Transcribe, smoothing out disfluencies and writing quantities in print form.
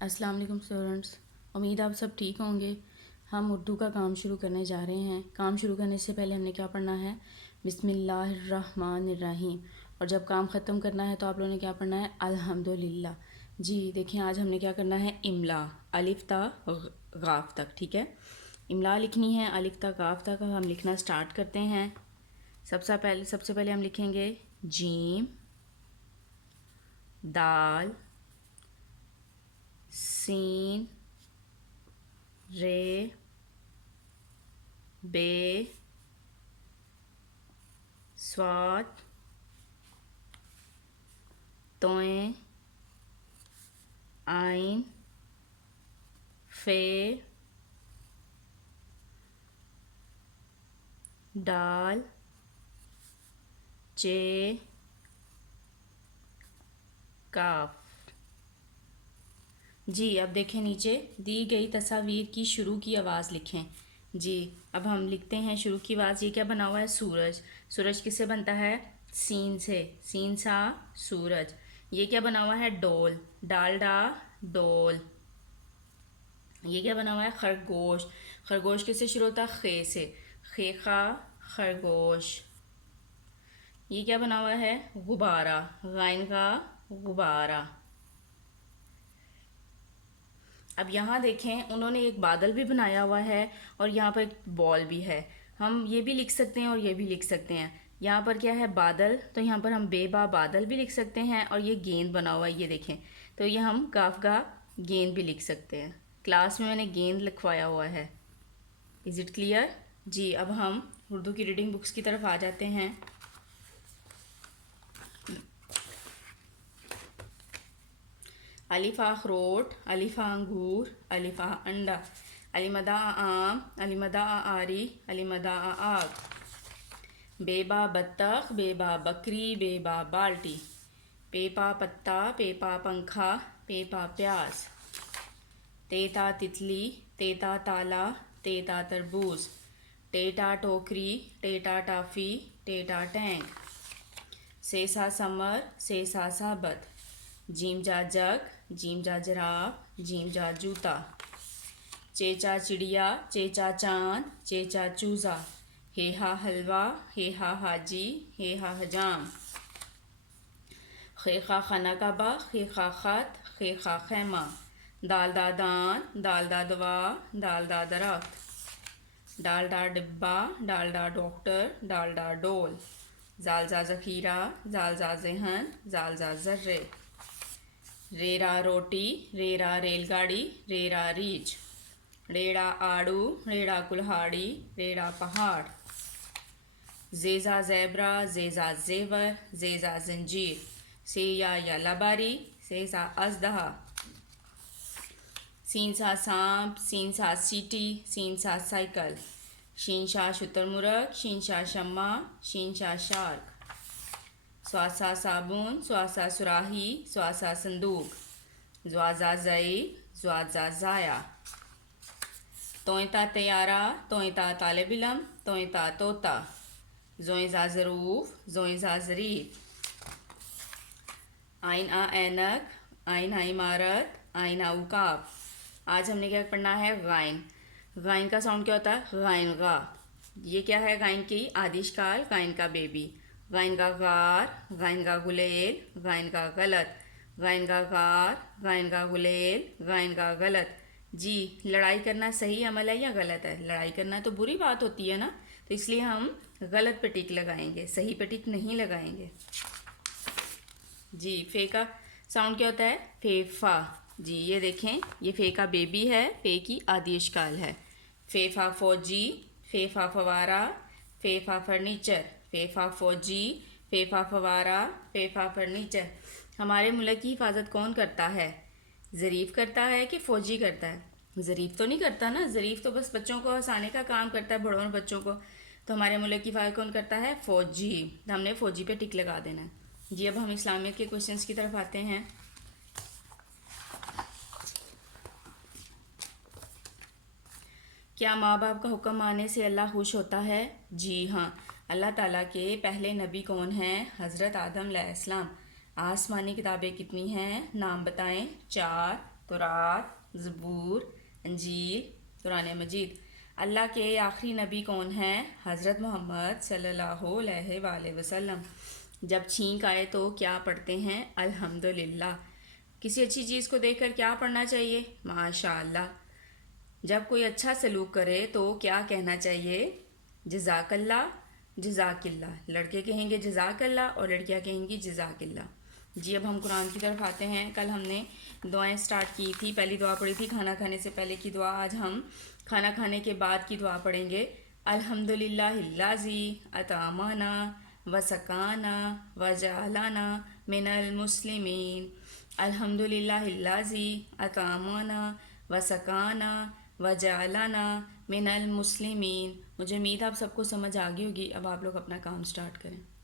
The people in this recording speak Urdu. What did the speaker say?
السلام علیکم اسٹوڈنٹس، امید آپ سب ٹھیک ہوں گے۔ ہم اردو کا کام شروع کرنے جا رہے ہیں۔ کام شروع کرنے سے پہلے ہم نے کیا پڑھنا ہے؟ بسم اللہ الرحمن الرحیم۔ اور جب کام ختم کرنا ہے تو آپ لوگوں نے کیا پڑھنا ہے؟ الحمدللہ۔ جی دیکھیں، آج ہم نے کیا کرنا ہے؟ املا، الف تا غاف تک، ٹھیک ہے؟ املا لکھنی ہے، الف تا غاف تک ہم لکھنا سٹارٹ کرتے ہیں۔ سب سے پہلے ہم لکھیں گے جیم، دال، سین، رے، بے، صاد، توئیں، عین، فے، ڈال، چے، کاف۔ جی اب دیکھیں، نیچے دی گئی تصاویر کی شروع کی آواز لکھیں۔ جی اب ہم لکھتے ہیں شروع کی آواز۔ یہ کیا بنا ہوا ہے؟ سورج۔ سورج کس سے بنتا ہے؟ سین سے، سین سا سورج۔ یہ کیا بنا ہوا ہے؟ ڈول، ڈالڈا ڈول۔ یہ کیا بنا ہوا ہے؟ خرگوش۔ خرگوش کس سے شروع ہوتا ہے؟ خے سے، خیخا خرگوش۔ یہ کیا بنا ہوا ہے؟ غبارہ، غائن کا غبارہ۔ اب یہاں دیکھیں، انہوں نے ایک بادل بھی بنایا ہوا ہے اور یہاں پر ایک بال بھی ہے۔ ہم یہ بھی لکھ سکتے ہیں اور یہ بھی لکھ سکتے ہیں۔ یہاں پر کیا ہے؟ بادل، تو یہاں پر ہم بے با بادل بھی لکھ سکتے ہیں، اور یہ گیند بنا ہوا ہے، یہ دیکھیں، تو یہ ہم کاف گا گیند بھی لکھ سکتے ہیں۔ کلاس میں نے گیند لکھوایا ہوا ہے۔ Is it clear? جی اب ہم اردو کی ریڈنگ بکس کی طرف آ جاتے ہیں۔ الف اخروٹ، الف انگور، الف انڈا، المدا آم، المدا آری، المدا آگ، بے با بطخ، بے با بکری، بے با بالٹی، پے پا پتا، پے پا پنکھا، پے پا پیاز، تیتا تتلی، تیتا تالا، تیتا تربوز، ٹیٹا ٹوکری، ٹیٹا ٹافی، ٹیٹا ٹینک، سیسا سمر، سیسا ثابت، جیم جا جگ، جیم جا جراب، جیم جا جوتا، چیچا چڑیا، چیچا چاند، چیچا چوزا، ہے ہا حلوہ، ہے ہا حاجی، ہے ہا حجام، خیخا خانہ کعبہ، خیخا خط، خیخا خیمہ، دال دا دان، دال دا دوا، دال دا درخت، ڈالڈا ڈبہ، ڈالڈا ڈاکٹر، ڈالڈا ڈول، زالزا ذخیرہ، زالزا ذہن، زالزا ذرے، ریرا روٹی، ریرا ریل گاڑی، ریرا ریچھ، ریڑا آڑو، ریڑا کلہاڑی، ریڑا پہاڑ، زیزا زیبرا، زیزا زیور، زیزا زنجیر، سیا یا لباری، سیسا ازدہا، سین سا سانپ، سین سا سیٹی، سین سا سائیکل، شین شا شتر مرغ، شین شا شمع، شین شا شارک، سواسا صابن، سواسا سراہی، سواسا صندوق، زوازا زئی، زوازا ضائع، توئتا طیارہ، توئتا طالب علم، توئتا طوطا، زوئزا ظروف، زوئزا ظریف، آئین آ اینک، آئین آ عمارت، آئین آ عکاب۔ آج ہم نے کیا پڑھنا ہے؟ غائن۔ غائن کا ساؤنڈ کیا ہوتا ہے؟ غائن غا۔ یہ کیا ہے؟ غائن کی آدیش کال، غائن کا بیبی۔ غائن کا غار، غائن کا غلیل، غائن کا غلط، غائن کا غار، غائن کا غلیل، غائن کا غلط۔ جی لڑائی کرنا صحیح عمل ہے یا غلط ہے؟ لڑائی کرنا تو بری بات ہوتی ہے نا، تو اس لیے ہم غلط پہ ٹک لگائیں گے، صحیح پہ ٹک نہیں لگائیں گے۔ جی فے کا ساؤنڈ کیا ہوتا ہے؟ فے فا۔ جی یہ دیکھیں، یہ فے کا بیبی ہے، فے کی آدھی اشکال ہے۔ فے فا فوجی، فے فا فوارہ، فے فا فرنیچر، فے فا فوجی، فے فا فوارہ، فے فا فرنیچر۔ ہمارے ملک کی حفاظت کون کرتا ہے؟ ظریف کرتا ہے کہ فوجی کرتا ہے؟ ظریف تو نہیں کرتا نا، ظریف تو بس بچوں کو ہنسانے کا کام کرتا ہے، بڑوں بچوں کو۔ تو ہمارے ملک کی حفاظت کون کرتا ہے؟ فوجی۔ ہم نے فوجی پہ ٹک لگا دینا ہے۔ جی اب ہم اسلامیت کے کوشچنس کی طرف آتے ہیں۔ کیا ماں باپ کا حکم ماننے سے اللہ خوش ہوتا ہے؟ جی ہاں۔ اللہ تعالیٰ کے پہلے نبی کون ہیں؟ حضرت آدم علیہ السلام۔ آسمانی کتابیں کتنی ہیں؟ نام بتائیں۔ 4، تورات، زبور، انجیل، قرآن مجید۔ اللہ کے آخری نبی کون ہیں؟ حضرت محمد صلی اللہ علیہ وآلہ وسلم۔ جب چھینک آئے تو کیا پڑھتے ہیں؟ الحمدللہ۔ کسی اچھی چیز کو دیکھ کر کیا پڑھنا چاہیے؟ ماشاء اللہ۔ جب کوئی اچھا سلوک کرے تو کیا کہنا چاہیے؟ جزاک اللہ، جزاک اللہ۔ لڑکے کہیں گے جزاک اللہ اور لڑکیاں کہیں گی جزاک اللہ۔ جی اب ہم قرآن کی طرف آتے ہیں۔ کل ہم نے دعائیں سٹارٹ کی تھی، پہلی دعا پڑھی تھی کھانا کھانے سے پہلے کی دعا۔ آج ہم کھانا کھانے کے بعد کی دعا پڑھیں گے۔ الحمدللہ الذی اطعمنا وسقانا وجعلنا من المسلمین۔ الحمدللہ الذی اطعمنا وسقانا وجعلنا من المسلمین۔ مجھے امید آپ سب کو سمجھ آ گئی ہوگی۔ اب آپ لوگ اپنا کام سٹارٹ کریں۔